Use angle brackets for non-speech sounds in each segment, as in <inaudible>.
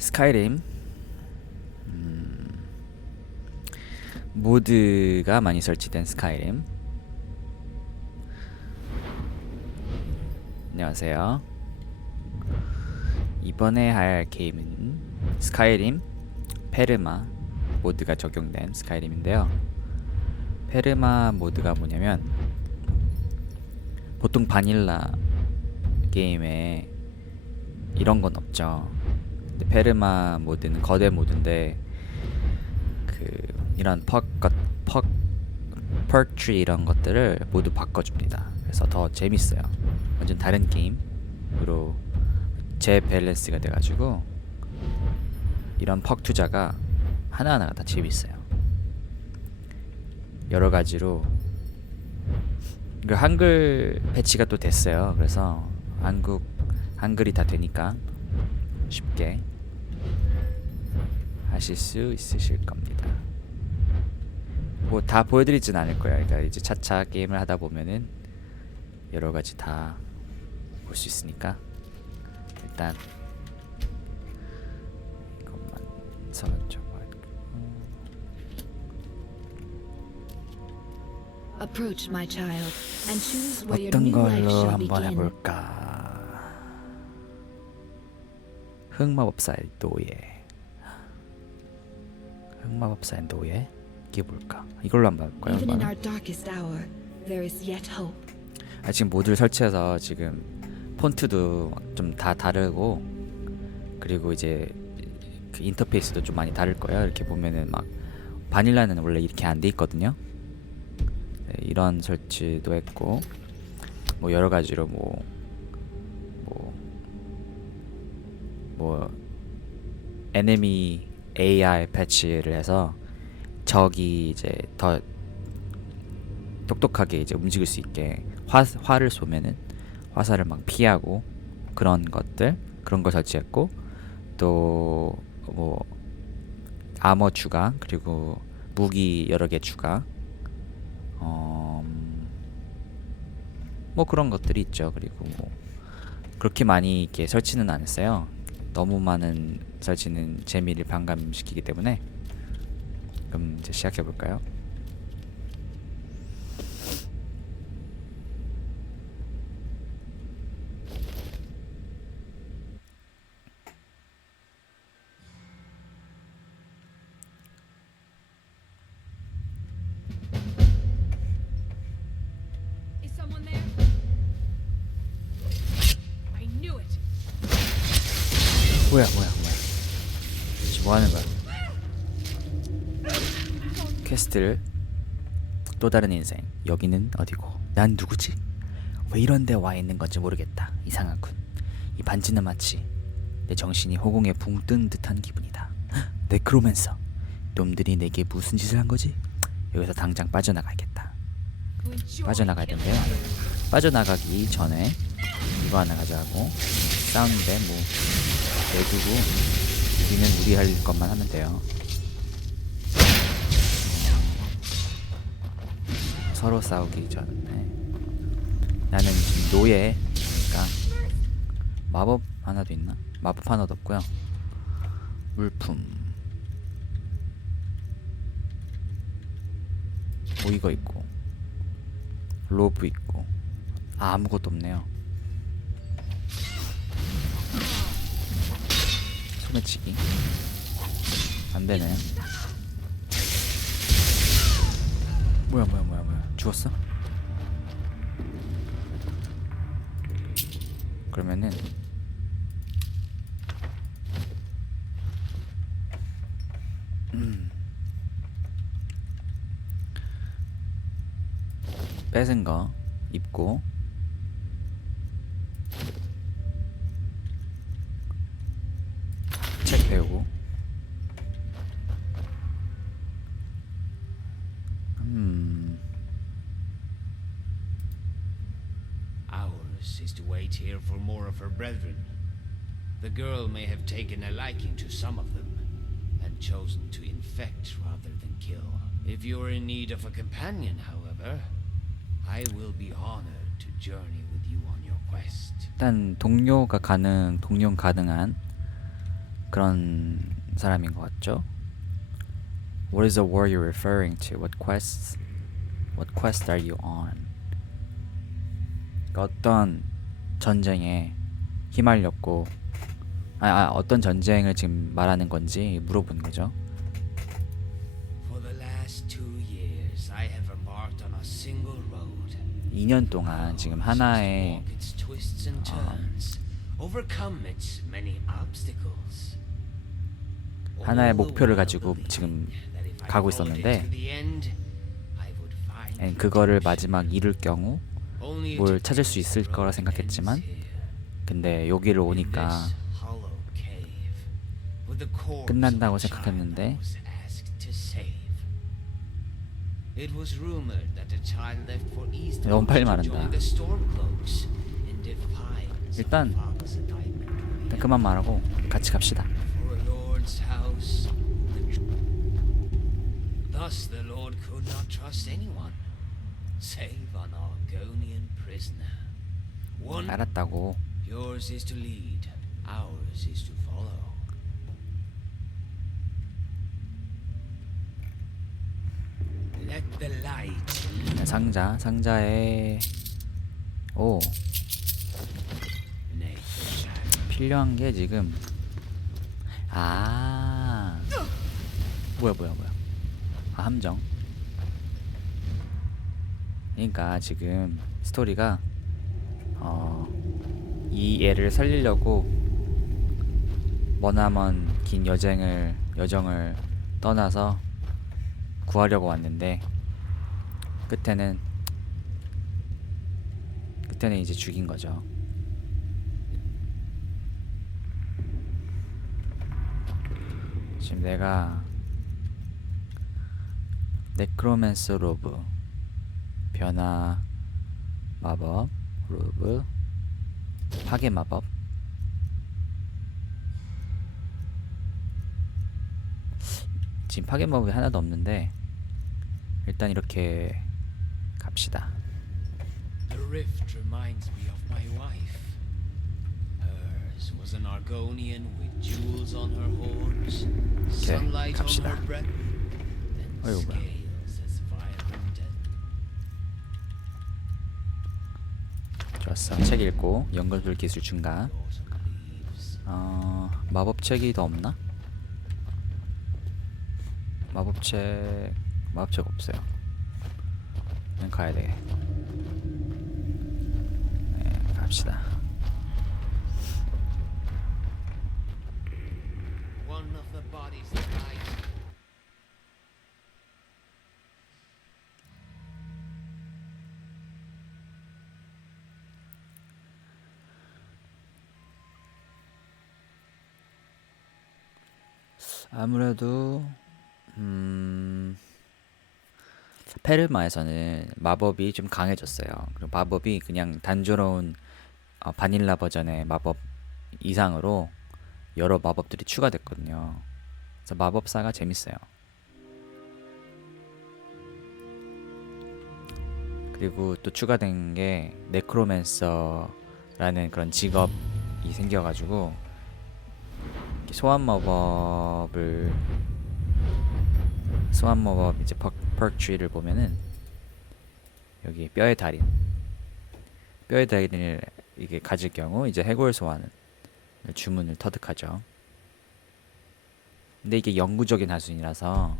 스카이림. 음, 모드가 많이 설치된 스카이림. 안녕하세요. 이번에 할 게임은 스카이림 페르마 모드가 적용된 스카이림인데요. 페르마 모드가 뭐냐면 보통 바닐라 게임에 이런 건 없죠. 페르마 모드는 거대 모드인데 그 이런 퍽, 퍽, 펄트리 이런 것들을 모두 바꿔줍니다. 그래서 더 재밌어요. 완전 다른 게임으로 재밸런스가 돼가지고 이런 퍽 투자가 하나하나가 다 재밌어요. 여러 가지로 그 한글 패치가 또 됐어요. 그래서 한국 한글이 다 되니까 쉽게 하실 수 있으실 겁니다. 뭐 다 보여드리진 않을 거예요. 그러니까 이제 차차 게임을 하다 보면은 여러 가지 다 볼 수 있으니까 일단 이것만 서쪽 Approach, my child, and choose where your 어떤 new life 걸로 shall 한번 begin. 해볼까? 흑마법사의 노예. 노예. 이게 뭘까? 이걸로 한번 해볼까요? Even in 한번? our darkest hour, there is yet hope. 아, 지금 모드를 설치해서 지금 폰트도 좀 다 다르고 그리고 이제 그 인터페이스도 좀 많이 다를 거예요. 이렇게 보면은 막 바닐라는 원래 이렇게 안 돼 있거든요. 네, 이런 설치도 했고 뭐 여러 가지로 뭐 뭐, 뭐 에네미 AI 패치를 해서 적이 이제 더 똑똑하게 이제 움직일 수 있게 화, 화를 쏘면은 화살을 막 피하고 그런 것들 그런 걸 설치했고 또 뭐 아머 추가 그리고 무기 여러 개 추가 어, 음, 뭐 그런 것들이 있죠. 그리고 뭐 그렇게 많이 이렇게 설치는 안 했어요. 너무 많은 설치는 재미를 반감시키기 때문에 그럼 이제 시작해 볼까요? 뭐 하는 거야? 퀘스트를 또 다른 인생 여기는 어디고 난 누구지? 왜 이런 데 와 있는 건지 모르겠다 이상하군. 이 반지는 마치 내 정신이 허공에 붕 뜬 듯한 기분이다. <gasps> 네크로맨서 놈들이 내게 무슨 짓을 한 거지? 여기서 당장 빠져나가야겠다. 빠져나가야 된대요. 빠져나가기 전에 이거 하나 가져가고 싸우는데 뭐 내두고 우리는 우리 할 것만 하면 돼요. 서로 싸우기 전에 나는 지금 노예니까 마법 하나도 있나? 마법 하나도 없고요. 물품 뭐 이거 있고 로브 있고 아, 아무것도 없네요. 소매치기 안 되네. 뭐야 뭐야 뭐야 뭐야 죽었어? 그러면은 음. 뺏은 거 입고 her brethren. The girl may have taken a liking to some of them, and chosen to infect rather than kill. If you're in need of a companion, however, I will be honored to journey with you on your quest. 일단 동료가 가능 동료 가능한 그런 사람인 것 같죠? What is the war you're referring to? What quests? What quest are you on? 그러니까 어떤 전쟁에 휘말렸고 아, 아 어떤 전쟁을 지금 말하는 건지 물어보는 거죠. For the last two years, I have embarked on a single road. 2년 동안 지금 하나의 obstacles. 하나의 목표를 가지고 지금 가고 있었는데 그거를. 마지막 이룰 경우 뭘 찾을 수 있을 거라 생각했지만. 근데 여기를 오니까 끝난다고 생각했는데 너무 빨리 말한다. 일단. 일단 그만 말하고 같이 갑시다. Thus the lord could not trust anyone, save an Argonian prisoner. One 알았다고. Yours is to lead, ours is to follow. Let the light 네, 상자 상자에 오 illuminate the shadow. 필요한 게 지금 아 뭐야 뭐야 뭐야 아 함정 그러니까 지금 스토리가 어, 이 애를 살리려고 머나먼 긴 여정을 여정을 떠나서 구하려고 왔는데 끝에는 끝에는 이제 죽인 거죠. 지금 내가 네크로맨스 로브 변화 마법 로브 파괴 마법 지금 파괴 마법이 하나도 없는데 일단 이렇게 갑시다. The rift reminds me of my wife. Hers was an Argonian with jewels on her horns, sunlight on her breath, and 어 좋았어. 책 읽고 연금술 기술 증가. 어, 마법책이 더 없나? 마법책 마법책 없어요. 그냥 가야 돼. 네, 갑시다. One of the bodies that lies 아무래도 음 페르마에서는 마법이 좀 강해졌어요. 그리고 마법이 그냥 단조로운 어, 바닐라 버전의 마법 이상으로 여러 마법들이 추가됐거든요. 그래서 마법사가 재밌어요. 그리고 또 추가된 게 네크로맨서라는 그런 직업이 생겨가지고 소환 마법을 소환 마법 이제 퍼, 퍼크 트리를 보면은 여기 뼈의 달인 뼈의 달인을 이게 가질 경우 이제 해골 소환을 주문을 터득하죠. 근데 이게 영구적인 하순이라서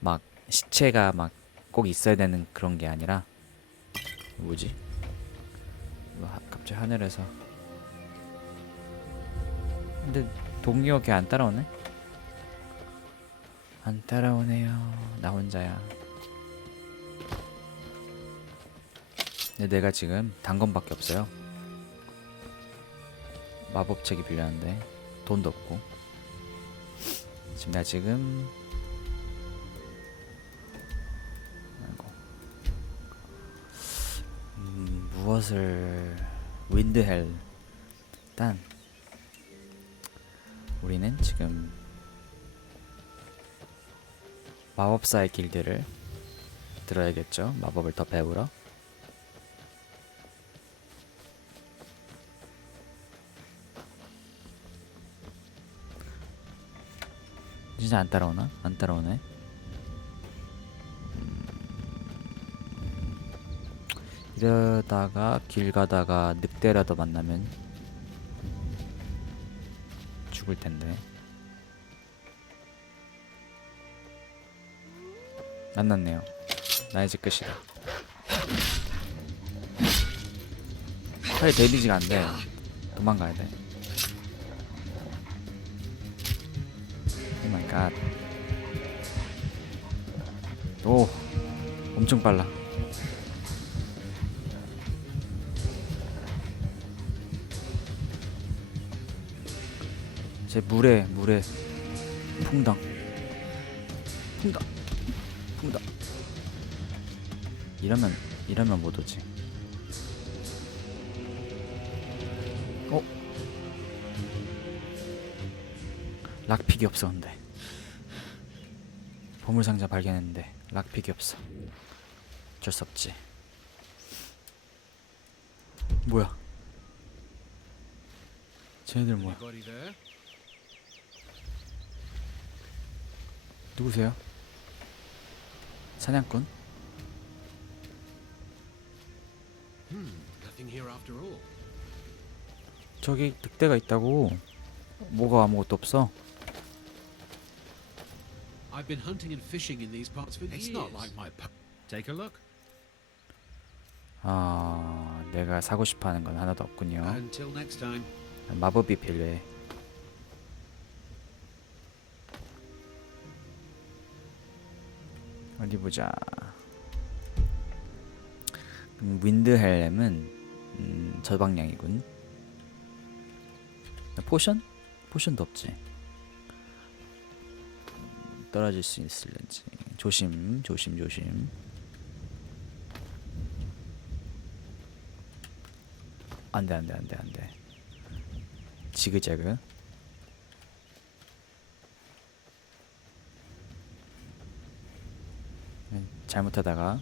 막 시체가 막 꼭 있어야 되는 그런 게 아니라 뭐지? 이거 하- 갑자기 하늘에서 근데 동료 걔안 따라오네? 안 따라오네요. 나 혼자야. 근데 내가 지금 단검밖에 없어요. 마법책이 필요한데 돈도 없고. 지금 나 지금 아이고. 음, 무엇을 윈드헬 일단 우리는 지금 마법사의 길드를 들어야겠죠. 마법을 더 배우러. 진짜 안 따라오나? 안 따라오네. 음, 이러다가 길 가다가 늑대라도 만나면 죽을 텐데. 만났네요. 나 이제 끝이다. 팔 데미지가 안 돼. 도망가야 돼. 오 마이 갓. 오. 엄청 빨라. 제 물에 물에 풍당. 풍당. 풍당. 이러면 이러면 못 오지. 어? 락픽이 없어 근데 보물상자 발견했는데 락픽이 없어 어쩔 수 없지 뭐야 쟤네들 뭐야 Anybody there? 누구세요? 사냥꾼? Hmm. 저기 늑대가 있다고 뭐가 아무것도 없어 I've been hunting and fishing in these parts for It's years. not like my Take a look. 아 내가 사고 싶어 하는 건 하나도 없군요 Until next time. 마법이 필요해 어디 보자. 음, 윈드헬렘은 음, 저 방향이군. 포션? 포션도 없지. 음, 떨어질 수 있을는지. 조심 조심 조심. 안돼 안돼 안돼 안돼. 지그재그 음, 잘못하다가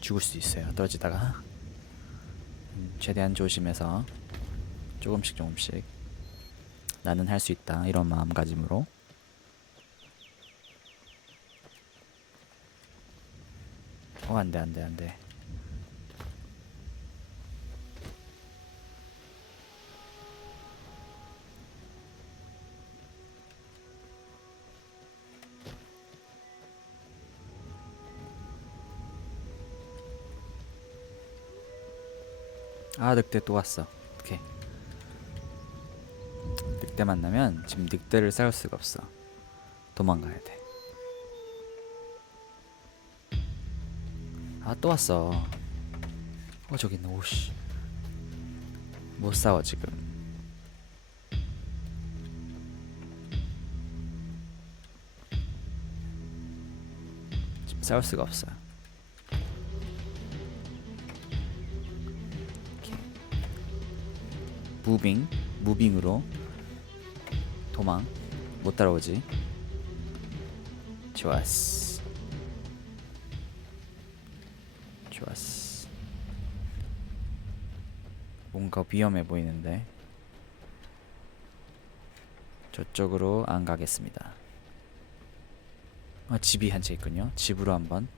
죽을 수 있어요. 떨어지다가. 음, 최대한 조심해서 조금씩 조금씩 나는 할 수 있다. 이런 마음가짐으로. 어 안돼 안돼 안돼 아 늑대 또 왔어. 오케이. 늑대 만나면 지금 늑대를 싸울 수가 없어. 도망가야 돼 아 또 왔어. 어 저기 있네. 오씨. 못 싸워 지금. 지금 싸울 수가 없어 무빙 무빙으로 도망. 못 따라오지. 좋았어. 좋았어. 뭔가 위험해 보이는데 저쪽으로 안 가겠습니다. 아 집이 한 채 있군요. 집으로 한번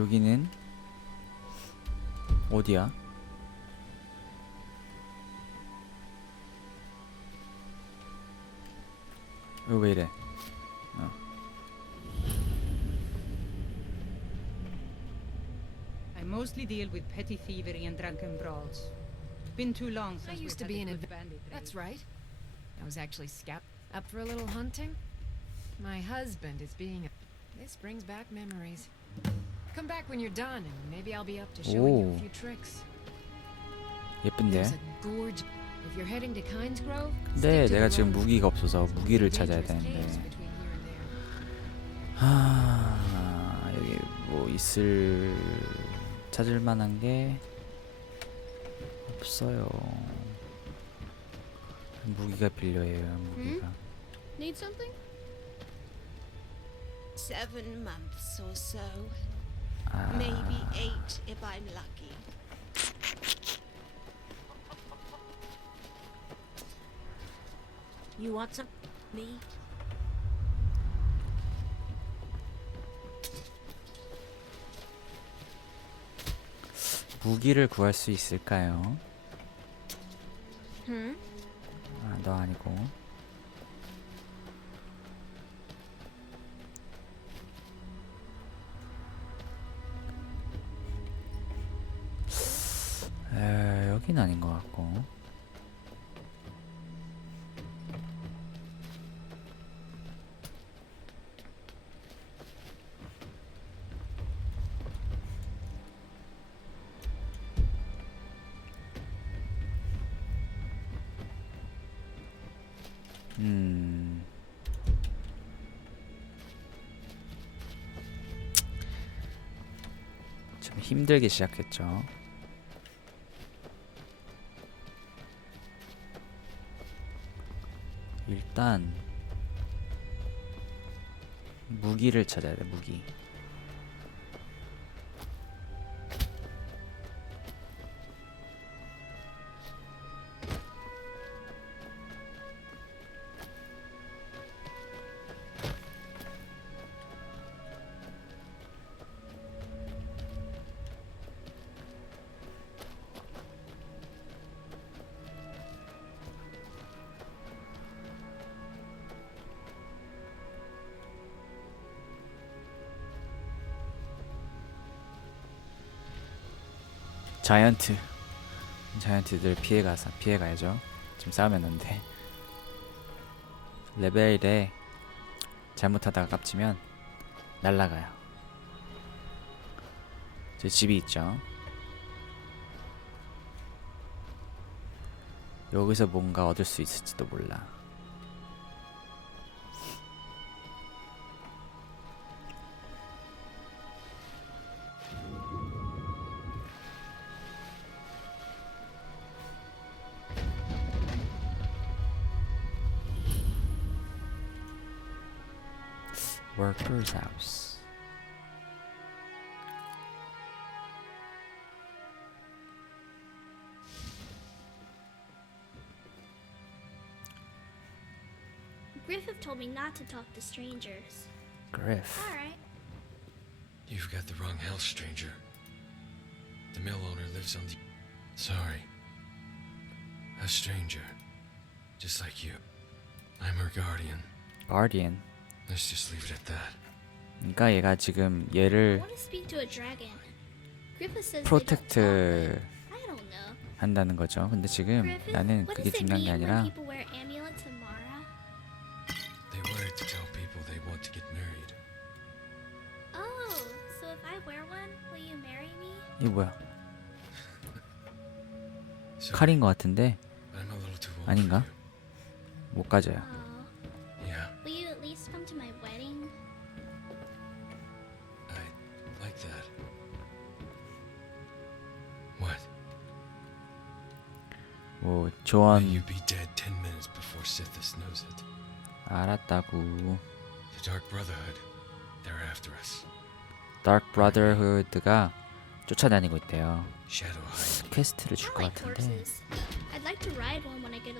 여기는 어디야? 이거 왜 이래? I mostly deal with petty thievery and drunken brawls. Been too long I since used to we've be had a an good adv- bandit raid. That's right. I was actually scout up for a little hunting. My husband is being a. This brings back memories. Come back when you're done, and maybe I'll be up to showing you a few tricks. 예쁜데. There's a gorge. If you're heading to Kynes Grove, 근데 내가 the 지금. 무기가 없어서 무기를 There's 찾아야 되는데. 하... 여기 뭐 있을 찾을 만한 게 없어요. 무기가 필요해요. 무기가. Need something? Seven months or so. 아, Maybe eight if I'm lucky. You want some meat? 무기를 구할 수 있을까요? Hmm? 아, 너 아니고. 여긴 아닌 것 같고. 음. 좀 힘들게 시작했죠. 일단 무기를 찾아야 돼, 무기. 자이언트. 자이언트들 피해가서 피해가야죠. 지금 싸우면 안 돼. 레벨에 잘못하다가 깝치면 날라가요. 제 집이 있죠. 여기서 뭔가 얻을 수 있을지도 몰라. Worker's house. Griffith told me not to talk to strangers. Griff. Alright. You've got the wrong house, stranger. The mill owner lives on the. Sorry. A stranger. Just like you. I'm her guardian. Guardian. Let's just leave it at that. 그러니까 얘가 지금 I 얘를 프로텍트 they don't talk, but I don't know. 한다는 거죠. 근데 지금 나는 그게 중요한 게 아니라 people wear amulets in Mara? They wear it to tell people they want to get married. Oh, so if I wear one, will you marry me? 이게 뭐야? 칼인 것 같은데 아닌가? 못 가져요. 뭐 May 조언 you be dead ten minutes before Sithis knows it. 알았다고. The Dark Brotherhood. They're after us. Dark Brotherhood가 쫓아다니고 있대요. Shadow Hide. 퀘스트를 줄 I 것 like 같은데. horses. I'd like to ride one when I get a little